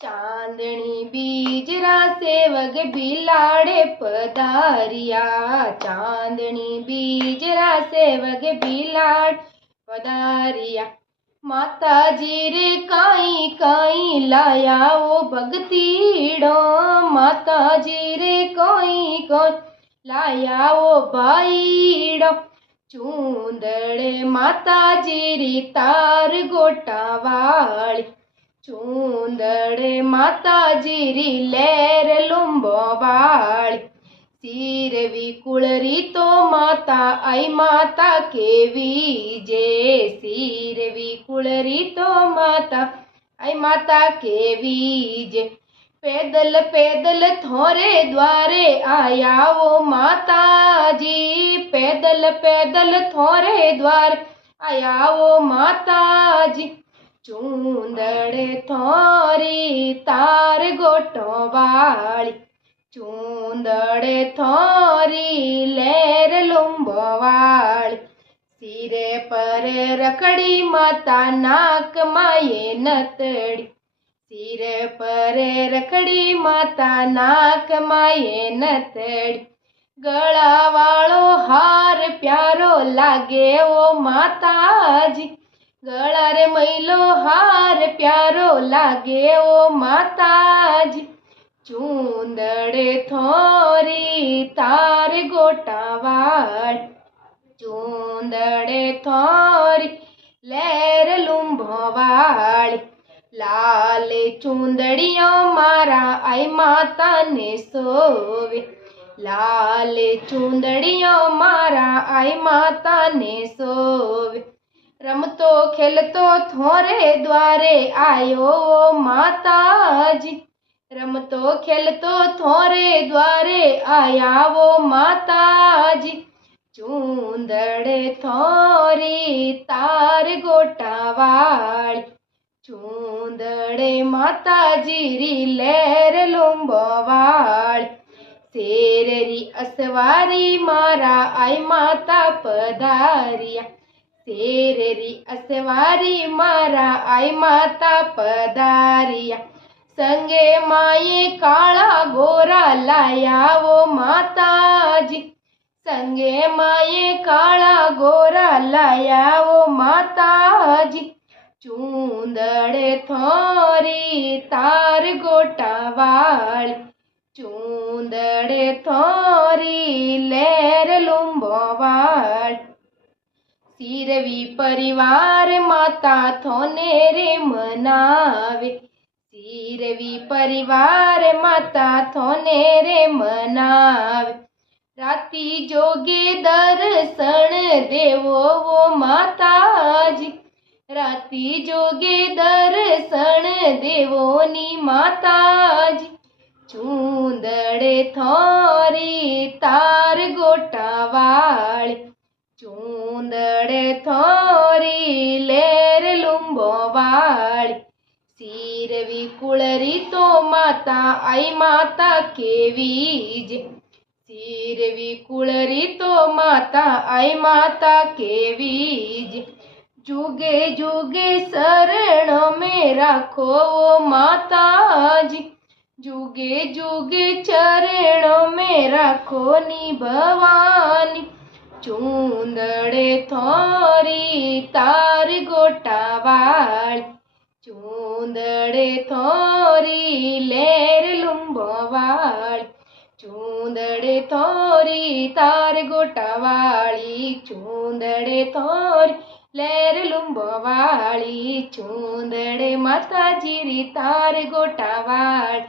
चांदनी बीजरा सेवग बिलाड़े पधारिया। चांदनी बीजरा सेवग बिलाड़ पधारिया। माता जी रे काई काई लाया वो भगतीड़ो। माता जी रे कोई कोई लाया वो भाईड़ो। चूंदड़े माता जी री तार गोटा वाली। चूंदड़े माता जी री लहर लुंबो वाली। सिरवी कुलरी तो माता आई माता केवी जे। सिरवी कुलरी तो माता आई माता केवी जे। पैदल पैदल थोरे द्वारे आया वो माता जी। पैदल पैदल थोरे द्वार आया वो माता जी। चूंदड़े थोरी तार गोटो वाली। चूंदड़े थोरी लहर लुंबो वाली। सिरे पर रखड़ी माता नाक माये नतड़ी। सिरे पर रखड़ी माता नाक माये नतड़ी। गला वालो हार प्यारो लागे वो माता जी। गला रे मैलो हार प्यारो लागे वो माता जी। चूंदड़े थोरी तार गोटा वाली। चूंदड़े थोरी लहर लुंबो वाली। लाल चूंदड़ियों मारा आई माता ने सोवे। लाल चूंदड़ियों मारा आई माता ने सोवे। रमतो खेलतो थोरे द्वारे आयो वो माता जी। रमतो खेलतो थोरे द्वारे आया वो माता जी। चूंदड़े थोरी तार गोटा वाली। चूंदड़े माता जी री लहर लुंबो वाली। शेररी असवारी मारा आई माता पधारिया। शेररी असवारी मारा आई माता पधारिया। संगे माये काला गोरा लाया वो माता जी। संगे माये काला गोरा लाया वो माता जी। चूंदड़े थोरी तार गोटा वाली। चूंदड़े थोरी लहर लुंबो वाली। सिरवी परिवार माता थोने रे मनावे। सिरवी परिवार माता थोने रे मनावे। राती जोगे दर्शन देवो वो माता जी। राती जोगे दर्शन देवो नी माता जी। चूंदड़े थोरी तार गोटा वाली। चूंदड़े थोरी लहर लुंबो वाली। सिरवी कुलरी तो माता आई माता केवी जे। सिरवी कुलरी तो माता आई माता केवी जे। जुगे जुगे शरण में राखो वो माता जी। जुगे जुगे चरणों में राखो नी भवानी। चूंदड़े थोरी तार गोटा वाली। चूंदड़े थोरी लहर लुंबो वाली। चूंदड़े थोरी तार गोटा वाली। चूंदड़े थोरी लहर लुंबो वाली। चूंदड़े माता जी री तार गोटा वाली।